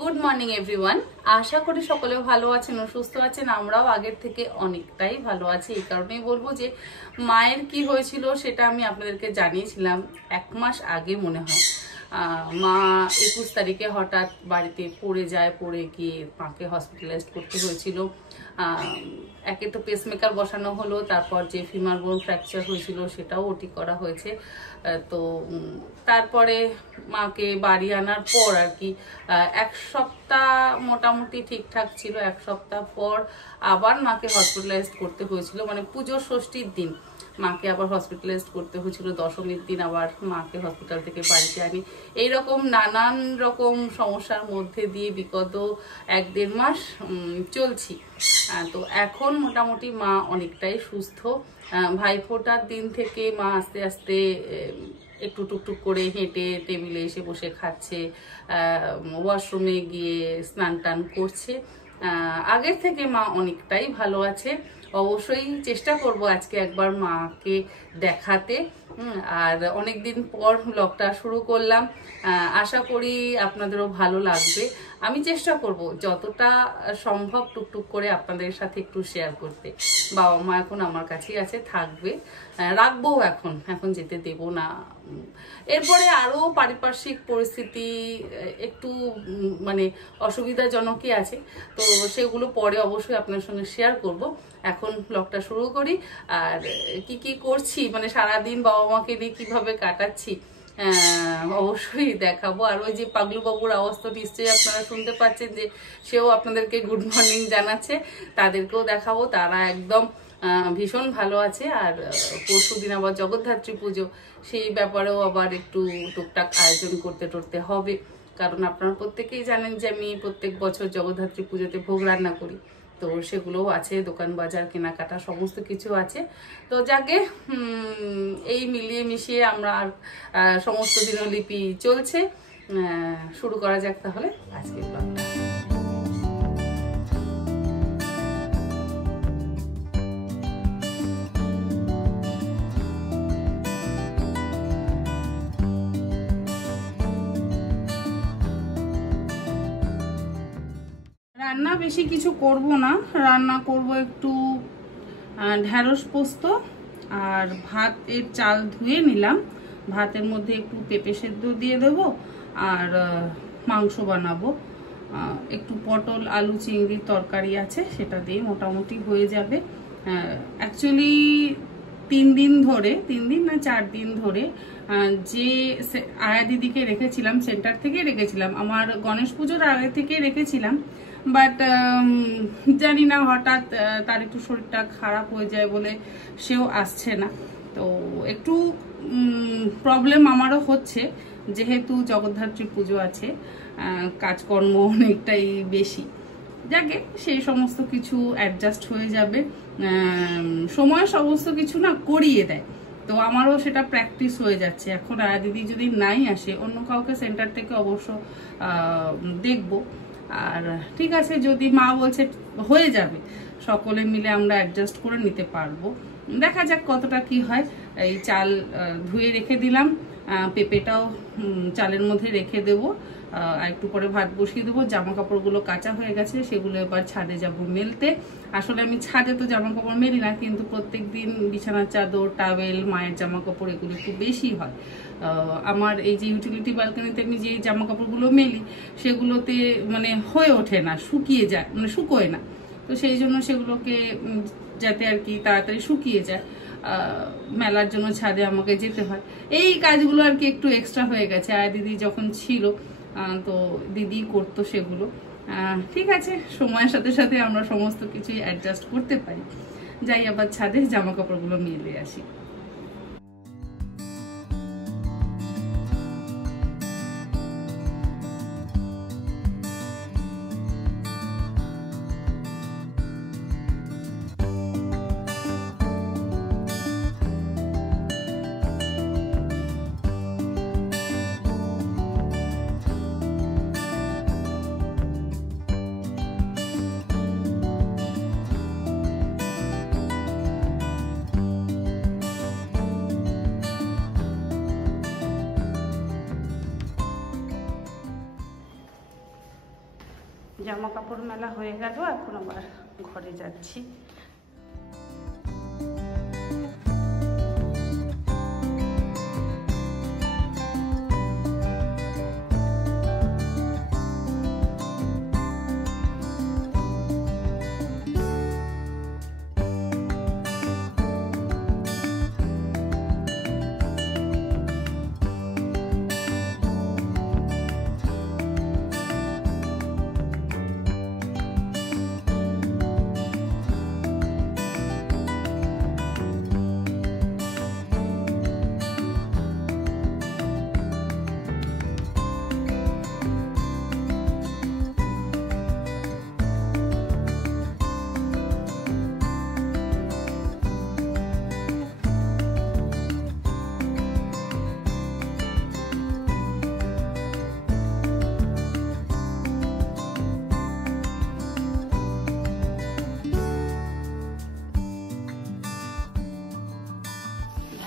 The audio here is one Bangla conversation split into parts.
Good morning everyone. আশা করি সকলে ভালো আছেন ও সুস্থ আছেন। আমরাও আগের থেকে অনেকটাই ভালো আছি। এই কারণেই বলবো যে মায়ের কি হয়েছিল সেটা আমি আপনাদেরকে জানিয়েছিলাম 1 মাস আগে মনে হয়। মা 21 তারিখে হঠাৎ বাড়িতে পড়ে যায়, পড়ে গিয়ে মাকে হসপিটালাইজড করতে হয়েছিল। একে তো পেসমেকার বসানো হলো, তারপর যে ফিমার বোন ফ্র্যাকচার হয়েছিল সেটাও ওটি করা হয়েছে। তো তারপরে মাকে বাড়ি আনার পর আর কি 1 সপ্তাহ মোটামুটি ঠিকঠাক ছিল। 1 সপ্তাহ পর আবার মাকে হসপিটালাইজড করতে হয়েছিল, মানে পুজোর ষষ্ঠীর দিন মাকে আবার হসপিটালাইজড করতে হয়েছিল। দশমীর দিন আবার মাকে হসপিটাল থেকে বাড়িতে আনি। এইরকম নানান রকম সমস্যার মধ্যে দিয়ে বিগত 1-1.5 মাস চলছি। তো এখন মোটামুটি মা অনেকটাই সুস্থ। ভাইফোঁটার দিন থেকে মা আস্তে আস্তে একটু টুকটুক করে হেঁটে টেবিলে এসে বসে খাচ্ছে, ওয়াশরুমে গিয়ে স্নান টান করছে। আগের থেকে মা অনেকটাই ভালো আছে। অবশ্যই চেষ্টা করব আজকে একবার মাকে দেখাতে। আর অনেকদিন পর ব্লগটা শুরু করলাম, আশা করি আপনাদেরও ভালো লাগবে। আমি চেষ্টা করব যতটা সম্ভব টুকটুক করে আপনাদের সাথে একটু শেয়ার করতে। বাবা মা এখন আমার কাছেই আছে, থাকবে, রাখবো, এখন যেতে দেব না। এরপরে আরও পারিপার্শ্বিক পরিস্থিতি একটু মানে অসুবিধাজনকই আছে, তো সেগুলো পরে অবশ্যই আপনার সঙ্গে শেয়ার করব। এখন ব্লগটা শুরু করি। আর কি কি করছি, মানে সারাদিন বাবা মাকে নিয়ে কিভাবে কাটাচ্ছি অবশ্যই দেখাবো। আর ওই যে পাগলু বাবুর আওয়াজ তো নিশ্চয়ই আপনারা শুনতে পাচ্ছেন, যে সেও আপনাদেরকে গুড মর্নিং জানাচ্ছে, তাদেরকেও দেখাবো। তারা একদম ভীষণ ভালো আছে। আর পরশুদিন আবার জগদ্ধাত্রী পুজো, সেই ব্যাপারেও আবার একটু টুকটাক আয়োজন করতে হবে। কারণ আপনারা প্রত্যেকেই জানেন যে আমি প্রত্যেক বছর জগদ্ধাত্রী পুজোতে ভোগ রান্না করি, তো সেগুলোও আছে, দোকান বাজার কেনাকাটা সমস্ত কিছু আছে। তো যাকে এই মিলিয়ে মিশিয়ে আমরা সমস্ত দিনলিপি চলছে। শুরু করা যাক তাহলে আজকের ব্লগটা। রান্না বেশি কিছু করব না, রান্না করব একটু ঢ্যাঁড়স পোস্ত আর ভাতের চাল ধুয়ে নিলাম। ভাতের মধ্যে একটু পেঁপে সেদ্ধ দিয়ে দেব আর মাংস বানাবো। একটু পটল আলু চিংড়ির তরকারি আছে, সেটা দিয়ে মোটামুটি হয়ে যাবে। অ্যাকচুয়ালি 3 দিন ধরে, 3 দিন না 4 দিন ধরে যে আয়া দিদিকে রেখেছিলাম, সেন্টার থেকে রেখেছিলাম, আমার গণেশ পুজোর আগে থেকে রেখেছিলাম। বাট জানি না হঠাৎ তার একটু শরীরটা খারাপ হয়ে যায় বলে সেও আসছে না। তো একটু প্রবলেম আমারও হচ্ছে, যেহেতু জগদ্ধাত্রী পুজো আছে, কাজকর্ম অনেকটাই বেশি। যাকে সেই সমস্ত কিছু অ্যাডজাস্ট হয়ে যাবে। সময় সমস্ত কিছু না করিয়ে দেয়, তো আমারও সেটা প্র্যাকটিস হয়ে যাচ্ছে। এখন আয়া দিদি যদি নাই আসে, অন্য কাউকে সেন্টার থেকে অবশ্য দেখবো। আর ঠিক আছে, যদি মা বলছে হয়ে যাবে, সকলে মিলে আমরা অ্যাডজাস্ট করে নিতে পারবো। দেখা যাক কতটা কি হয়। এই চাল ধুয়ে রেখে দিলাম, পেঁপেটাও চালের মধ্যে রেখে দেবো। আর একটু পরে ভাত বসিয়ে দেবো। জামা কাপড়গুলো কাঁচা হয়ে গেছে, সেগুলো এবার ছাদে যাব মেলতে। আসলে আমি ছাদে তো জামা কাপড় মেলি না, কিন্তু প্রত্যেক দিন বিছানার চাদর, টাওয়েল, মায়ের জামা কাপড় এগুলো একটু বেশি হয়। আমার এই যে ইউটিলিটি ব্যালকনিতে আমি যে জামা কাপড়গুলো মেলি, সেগুলোতে মানে হয়ে ওঠে না, শুকিয়ে যায়, মানে শুকোয় না। তো সেই জন্য সেগুলোকে যাতে আর কি তাড়াতাড়ি শুকিয়ে যায়, মেলার জন্য ছাদে আমাকে যেতে হয়। এই কাজগুলো আর কি একটু এক্সট্রা হয়ে গেছে। আয়া দিদি যখন ছিল তো দিদি করতো সেগুলো। ঠিক আছে, সময়ের সাথে সাথে আমরা সমস্ত কিছুই অ্যাডজাস্ট করতে পারি। যাই আবার ছাদে জামা কাপড়গুলো মেলে আসি। জামা কাপড় মেলা হয়ে গেল, এখন আবার ঘরে যাচ্ছি।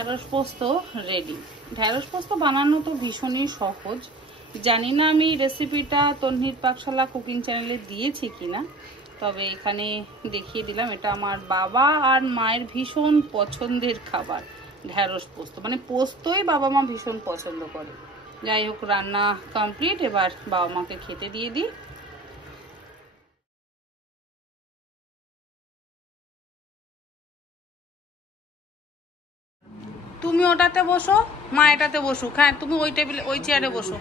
ঢ্যাঁড়স পোস্ত রেডি। ঢ্যাঁড়স পোস্ত বানানো তো ভীষণই সহজ। জানি না আমি রেসিপিটা তন্হির পাকশালা কুকিং চ্যানেলে দিয়েছি কিনা, তবে এখানে দেখিয়ে দিলাম। এটা আমার বাবা আর মায়ের ভীষণ পছন্দের খাবার, ঢ্যাঁড়স পোস্ত। মানে পোস্তই বাবা মা ভীষণ পছন্দ করে। যাই হোক, রান্না কমপ্লিট। এবার বাবা মাকে খেতে দিয়ে দিই। তুমি ওটাতে বসো, মা এটাতে বসুক। হ্যাঁ, তুমি ওই টেবিলে, ওই চেয়ারে বসো,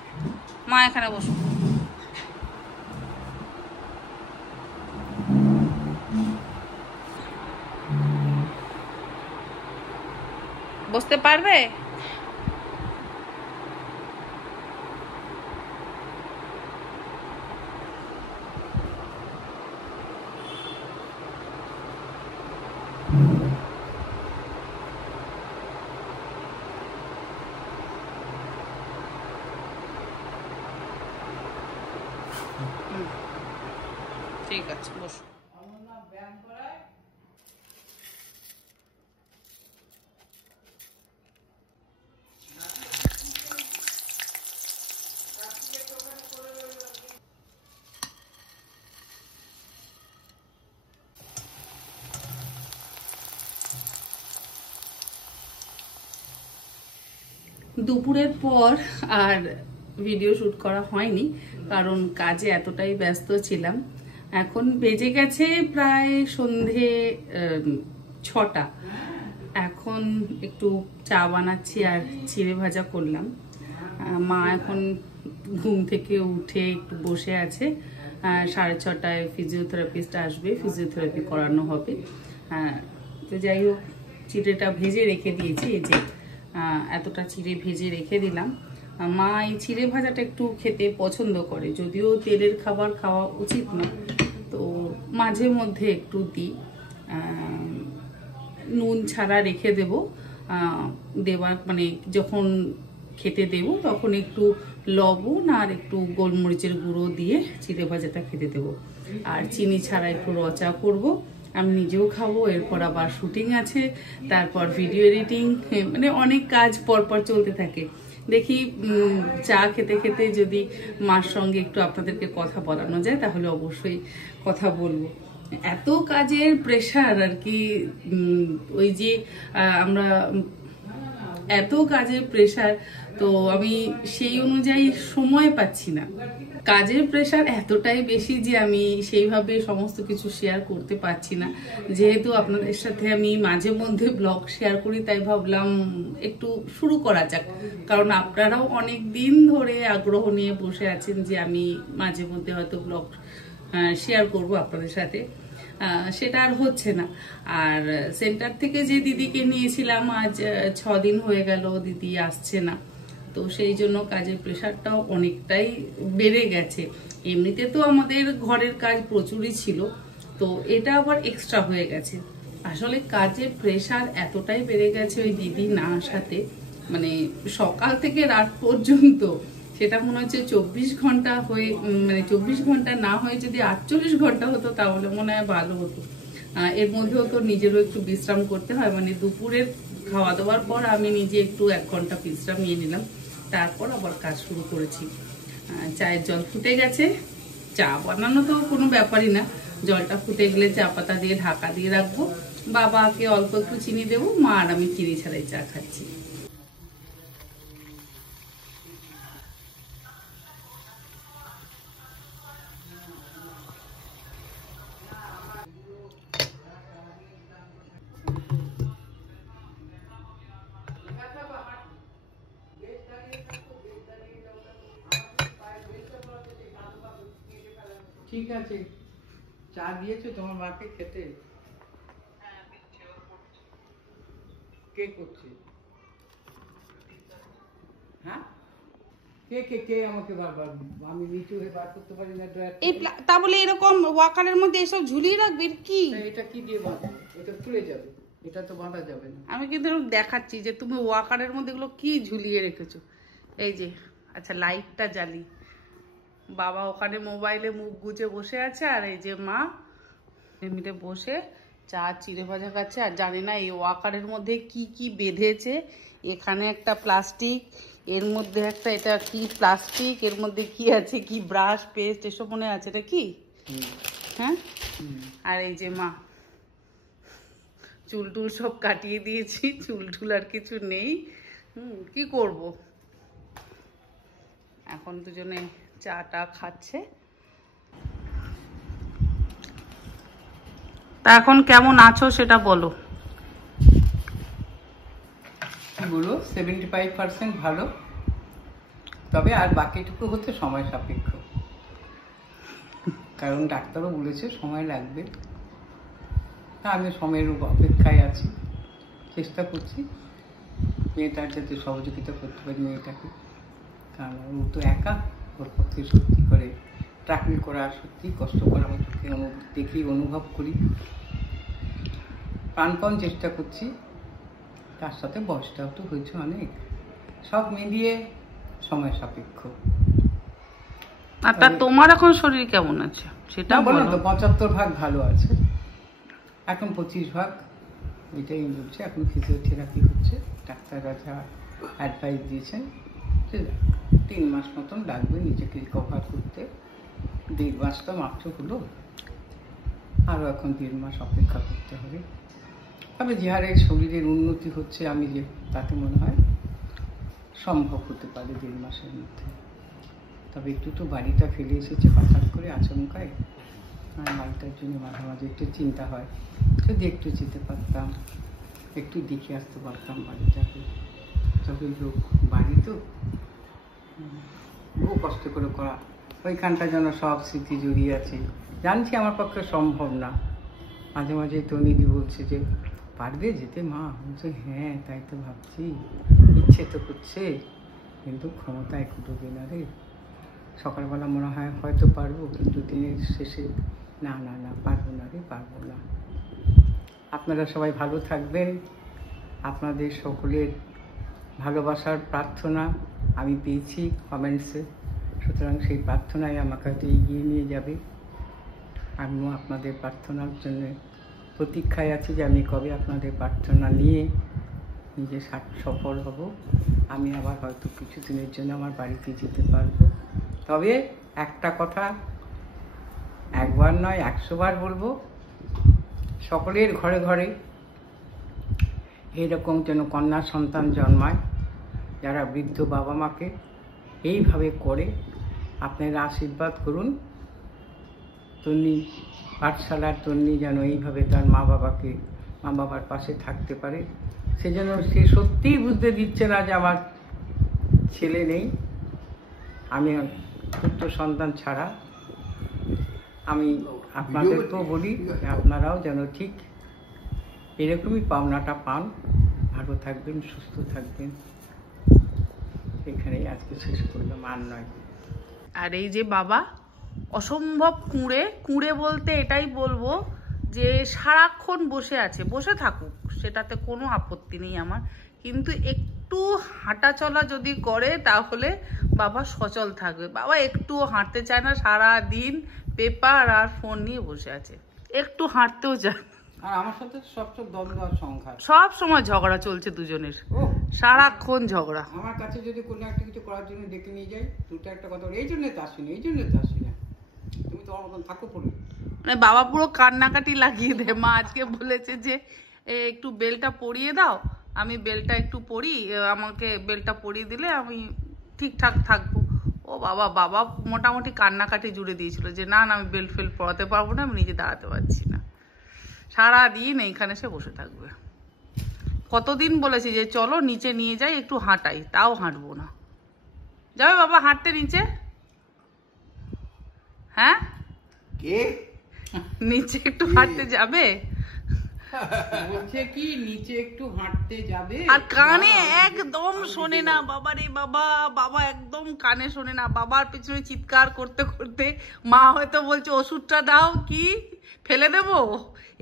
মা এখানে বসো। বসতে পারবে? ঠিক আছে, বসো। দুপুরের পর আর ভিডিও শ্যুট করা হয়নি, কারণ কাজে এতটাই ব্যস্ত ছিলাম। এখন বেজে গেছে প্রায় সন্ধে 6টা। এখন একটু চা বানাচ্ছি আর চিড়ে ভাজা করলাম। মা এখন ঘুম থেকে উঠে একটু বসে আছে। 6:30টায় ফিজিওথেরাপিস্ট আসবে, ফিজিওথেরাপি করানো হবে। তো যাই হোক, চিড়েটা ভেজে রেখে দিয়েছি। এই যে এতটা চিড়ে ভেজে রেখে দিলাম। মা এই চিড়ে ভাজাটা একটু খেতে পছন্দ করে, যদিও তেলের খাবার খাওয়া উচিত না, তো মাঝে মধ্যে একটু দিই। নুন ছাড়া রেখে দেব, দেওয়ার মানে যখন খেতে দেব তখন একটু লবণ আর একটু গোলমরিচের গুঁড়ো দিয়ে চিড়ে ভাজাটা খেতে দেব। আর চিনি ছাড়া একটু রচা করব, আমি নিজেও খাবো। এরপর আবার শুটিং আছে, তারপর ভিডিও এডিটিং, মানে অনেক কাজ পরপর চলতে থাকে। দেখি চা খেতে খেতে যদি মার সঙ্গে একটু আপনাদেরকে কথা বলানো যায় তাহলে অবশ্যই কথা বলবো। এত কাজের প্রেশার আর কি, ওই যে আমরা এত কাজের প্রেশার, তো আমি সেই অনুযায়ী সময় পাচ্ছি না। কাজের প্রেশার এতটাই বেশি যে আমি সেইভাবে সমস্ত কিছু শেয়ার করতে পারছি না। যেহেতু আপনাদের সাথে আমি মাঝে মধ্যে ব্লগ শেয়ার করি, তাই ভাবলাম একটু শুরু করা যাক। কারণ আপনারাও অনেক দিন ধরে আগ্রহ নিয়ে বসে আছেন যে আমি মাঝে মধ্যে হয়তো ব্লগ শেয়ার করব আপনাদের সাথে, সেটা আর হচ্ছে না। আর সেন্টার থেকে যে দিদিকে নিয়েছিলাম, আজ 6 দিন হয়ে গেল দিদি আসছে না, তো সেই জন্য কাজের প্রেশারটাও অনেকটাই বেড়ে গেছে। এমনিতে তো আমাদের ঘরের কাজ প্রচুরই ছিল, তো এটা আবার এক্সট্রা হয়ে গেছে। আসলে কাজের প্রেশার এতটাই বেড়ে গেছে ওই দিদি না আসাতে, মানে সকাল থেকে রাত পর্যন্ত, সেটা মনে হচ্ছে 24 ঘন্টা হয়ে, মানে 24 ঘন্টা না হয়ে যদি 48 ঘন্টা হতো তাহলে মনে হয় ভালো হতো। এর মধ্যেও তো নিজেরও একটু বিশ্রাম করতে হয়, মানে দুপুরের খাওয়া দাওয়ার পর আমি নিজে একটু 1 ঘন্টা বিশ্রাম নিয়ে নিলাম, তারপর আবার কাজ শুরু করেছি। চায়ের জল ফুটে গেছে, চা বানানো তো কোনো ব্যাপারই না, জলটা ফুটে গেলে চা পাতা দিয়ে ঢাকা দিয়ে রাখবো, বাবাকে অল্প একটু চিনি দেবো, মা আর আমি চিনি ছাড়াই চা খাচ্ছি। ঠিক আছে, চা দিয়েছো তোমার মাকে খেতে? কে করছে? হ্যাঁ, কে কে কে আমাকে বারবার, আমি নিচু হয়ে বার করতে পারি না তা বলে এরকম ওয়াকারের মধ্যে এসব ঝুলিয়ে রাখবে কি? এটা কি দিয়ে বাঁধবো? এটা খুলে যাবে, এটা তো বাঁধা যাবে না। আমি কিন্তু দেখাচ্ছি যে তুমি ওয়াকারের মধ্যে এগুলো কি ঝুলিয়ে রেখেছো। এই যে, আচ্ছা লাইটটা জ্বালি, বাবা ওখানে মোবাইলে মুখ গুজে বসে আছে, আর এই যে মা মিলে বসে চা চিড়ে ভাজা খাচ্ছে। আর জানি না এই ওয়াকারের মধ্যে কি কি বেঁধেছে। এখানে একটা প্লাস্টিক, এর মধ্যে একটা, এটা কি প্লাস্টিক, এর মধ্যে কি আছে, কি ব্রাশ পেস্ট এসব মনে আছে, এটা কি? হ্যাঁ, আর এই যে মা চুল টুল সব কাটিয়ে দিয়েছি, চুল টুল আর কিছু নেই। কি করব, এখন দুজনে চাটা খাচ্ছে। তা এখন কেমন আছো সেটা বলো। কি বলো, 75% ভালো, তবে আর বাকিটুকু হচ্ছে সময় সাপেক্ষ, কারণ ডাক্তারও বলেছে সময় লাগবে। আমি সময়ের অপেক্ষায় আছি, চেষ্টা করছি মেয়েটার যাতে সহযোগিতা করতে পারি মেয়েটাকে, কারণ ও তো একা, ওর পক্ষে সত্যি করে চাকরি করা সত্যি কষ্টকর, আমি চোখে দেখি অনুভব করি। প্রাণপণ চেষ্টা করছি, তার সাথে বয়সটাও তো হয়েছে অনেক, সব মিলিয়ে সময় সাপেক্ষ। আর তা তোমার এখন শরীর কেমন আছে সেটা বলো। তো 75% ভালো আছে, এখন 25% এটাই বলছে। এখন ফিজিওথেরাপি হচ্ছে, ডাক্তাররা যা অ্যাডভাইস দিয়েছেন 3 মাস মতন লাগবে নিজেকে রিকভার করতে। 1.5 মাস তো মাত্র হলো, আরও এখন 1.5 মাস অপেক্ষা করতে হবে। তবে যে হারে শরীরের উন্নতি হচ্ছে, আমি যে তাতে মনে হয় সম্ভব হতে পারে 1.5 মাসের মধ্যে। তবে একটু তো বাড়িটা ফেলে এসেছে হঠাৎ করে আচমকায়, আর বাড়িটার জন্য মাঝে মাঝে একটু চিন্তা হয়, যদি একটু যেতে পারতাম, একটু দেখে আসতে পারতাম বাড়িটাকে। তবে লোক বাড়ি তো বহু কষ্ট করে করা, ওইখানটা যেন সব স্মৃতি জড়িয়ে আছে। জানছি আমার পক্ষে সম্ভব না, মাঝে মাঝে তনিদি বলছে যে পারবে যেতে মা, বলছে হ্যাঁ তাই তো ভাবছি, ইচ্ছে তো করছে, কিন্তু ক্ষমতা একটু ডুবে না রে। সকালবেলা মনে হয় হয়তো পারবো, কিন্তু দিনের শেষে না না না পারবো না রে, পারবো না। আপনারা সবাই ভালো থাকবেন, আপনাদের সকলের ভালোবাসার প্রার্থনা আমি পেয়েছি কমেন্টসে, সুতরাং সেই প্রার্থনায় আমাকে হয়তো এগিয়ে নিয়ে যাবে। আমিও আপনাদের প্রার্থনার জন্য প্রতীক্ষায় আছি যে আমি কবে আপনাদের প্রার্থনা নিয়ে নিজে সফল হব, আমি আবার হয়তো কিছুদিনের জন্য আমার বাড়িতে যেতে পারবো। তবে একটা কথা একবার নয় 100 বার বলবো, সকলের ঘরে ঘরে এইরকম যেন কন্যা সন্তান জন্মায়, যারা বৃদ্ধ বাবা মাকে এইভাবে করে। আপনারা আশীর্বাদ করুন, তন্নি পাঠশালার তন্নি যেন এইভাবে তার মা বাবার পাশে থাকতে পারে। সেজন্য সে সত্যিই বুঝতে দিচ্ছে না যে আমার ছেলে নেই, আমি পুত্র সন্তান ছাড়া। আমি আপনাদেরকেও বলি আপনারাও যেন ঠিক এরকমই পাওনাটা পান। ভালো থাকবেন, সুস্থ থাকবেন। এখানেই আজকে শেষ করলাম, আর নয়। আর এই যে বাবা অসম্ভব কুঁড়ে বলতে এটাই বলবো যে সারাক্ষণ বসে আছে, বসে থাকুক, সেটাতে কোনো আপত্তি নেই আমার, কিন্তু একটু হাঁটা চলা যদি করে তাহলে বাবা সচল থাকবে। বাবা একটুও হাঁটতে চায় না, সারা দিন পেপার আর ফোন নিয়ে বসে আছে, একটু হাঁটতেও চায়। আর আমার সাথে সবচেয়ে দ্বন্দ্ব আর সংঘাত, সব সময় ঝগড়া চলছে দুজনের, সারাক্ষণ ঝগড়া। আমার কাছে যদি কোনো একটা কিছু করার জন্য ডেকে নিয়ে যাই, দুটো একটা কথা, এই জন্য তো আসি না, এই জন্য তো আসি না, তোমার মতন থাকো পড়ে। মানে বাবা পুরো কান্নাকাটি লাগিয়ে দেয়। মা আজকে বলেছে যে একটু বেলটা পরিয়ে দাও, আমি বেলটা একটু পরি, আমাকে বেলটা পরিয়ে দিলে আমি ঠিকঠাক থাকবো। ও বাবা, বাবা মোটামুটি কান্নাকাটি জুড়ে দিয়েছিল যে না না আমি বেল্ট ফেল্ট পরাতে পারবো না, আমি নিজে দাঁড়াতে পারছি না, সারাদিন এইখানে সে বসে থাকবে। কতদিন বলেছি যে চলো নিচে নিয়ে যাই একটু হাঁটাই, তাও হাঁটবো না। যাবে বাবা হাঁটতে নিচে? হ্যাঁ কে নিচে একটু হাঁটতে যাবে? বলছে কি নিচে একটু হাঁটতে যাবে? আর কানে একদম শোনে না বাবা রে বাবা, বাবা একদম কানে শোনে না। বাবার পেছনে চিৎকার করতে করতে মা হয়তো বলছে ওষুধটা দাও, কি ফেলে দেবো,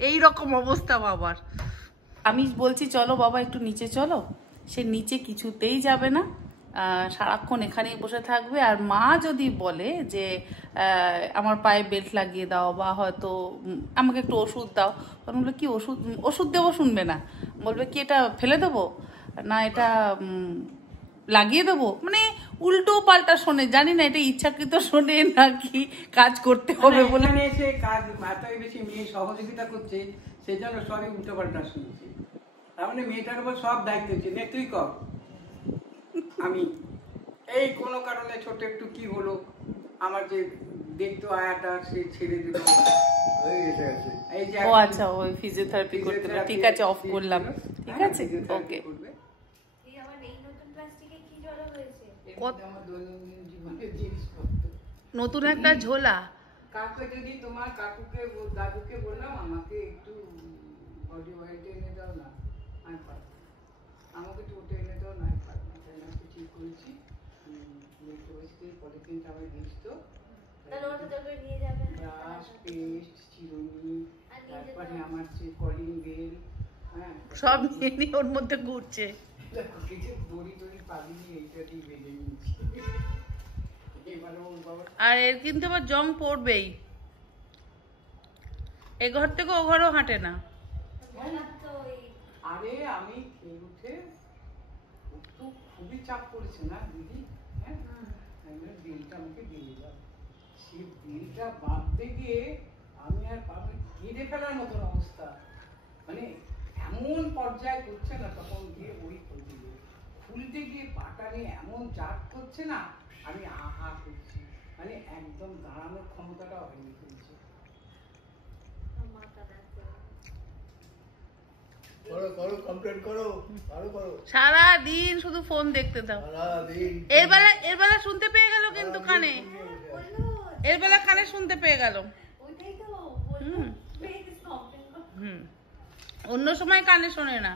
এই রকম অবস্থা বাবার। আমি বলছি চলো বাবা একটু নিচে চলো, সে নিচে কিছুতেই যাবে না, সারাক্ষণ এখানেই বসে থাকবে। আর মা যদি বলে যে আমার পায়ে বেল্ট লাগিয়ে দাও বা হয়তো আমাকে একটু ওষুধ দাও, তখন বলবে কি ওষুধ, ওষুধ দেবো শুনবে না, বলবে কি এটা ফেলে দেবো না এটা লাগিয়ে দেবো, মানে উল্টো পাল্টা শোনে। জানি না এটা ইচ্ছাকৃত শোনে নাকি কাজ করতে হবে বলে। এখানে এসে কাজ এতই বেশি মেয়ে সহযোগিতা করছে, সেই জন্য সবই উল্টো পাল্টা শুনছি। তার মানে মেয়েটার উপর সব দায়িত্ব হচ্ছে, নে তুই কর। আমি এই কোনো কারণে ছোট একটু কি হলো, আমার যে দেখতো আয়াটা সে ছেড়ে দিল, এই যে ও আচ্ছা, ওই ফিজিওথেরাপি করতে হবে। ঠিক আছে, অফ করলাম। ঠিক আছে, ওকে। নতুন একটা ঝোলা কাকু, যদি তোমার কাকুকে দাদুকে বললাম আমাকে একটু বডি ওয়েলটা এনে দাও না, আমি পারবো, আমাকে একটু ওটা এনে দাও না, আমি পারবো না, তাই না? একটু ঠিক করেছি, পলিথিনটা আমার দিস তো, ব্রাশ, পেস্ট, চিরুনি, তারপরে আমার যে কলিং বেল, হ্যাঁ সব নিয়ে নিয়ে ওর মধ্যে ঘুরছে। কিছু দড়ি দড়ি পালিয়ে এইটা দিয়ে বেঁধে নিয়েছি। আর এর কিন্তু আবার জং পড়বেই, এ ঘর থেকে ও ঘরেও হাঁটে না। আরে আমি খেয়ে উঠে তো খুবই চাপ পড়েছে না দিদি, হ্যাঁ বিলটা আমাকে দিয়ে দাও। সে বিলটা বাঁধতে গিয়ে আমি আর কেঁদে ফেলার মতন অবস্থা, মানে এমন পর্যায়ে করছে না, তখন গিয়ে ওই খুলতে গিয়ে পাটা নিয়ে এমন চাপ করছে না, আমি আহা করছি, মানে একদম দাঁড়ানোর ক্ষমতাটা হয়নি ফেলছে। সারা দিন শুধু ফোন দেখতে দাও। এর বেলা শুনতে পেয়ে গেল কিন্তু কানে, এর বেলা কানে শুনতে পেয়ে গেল। অন্য সময় কানে শোনে না।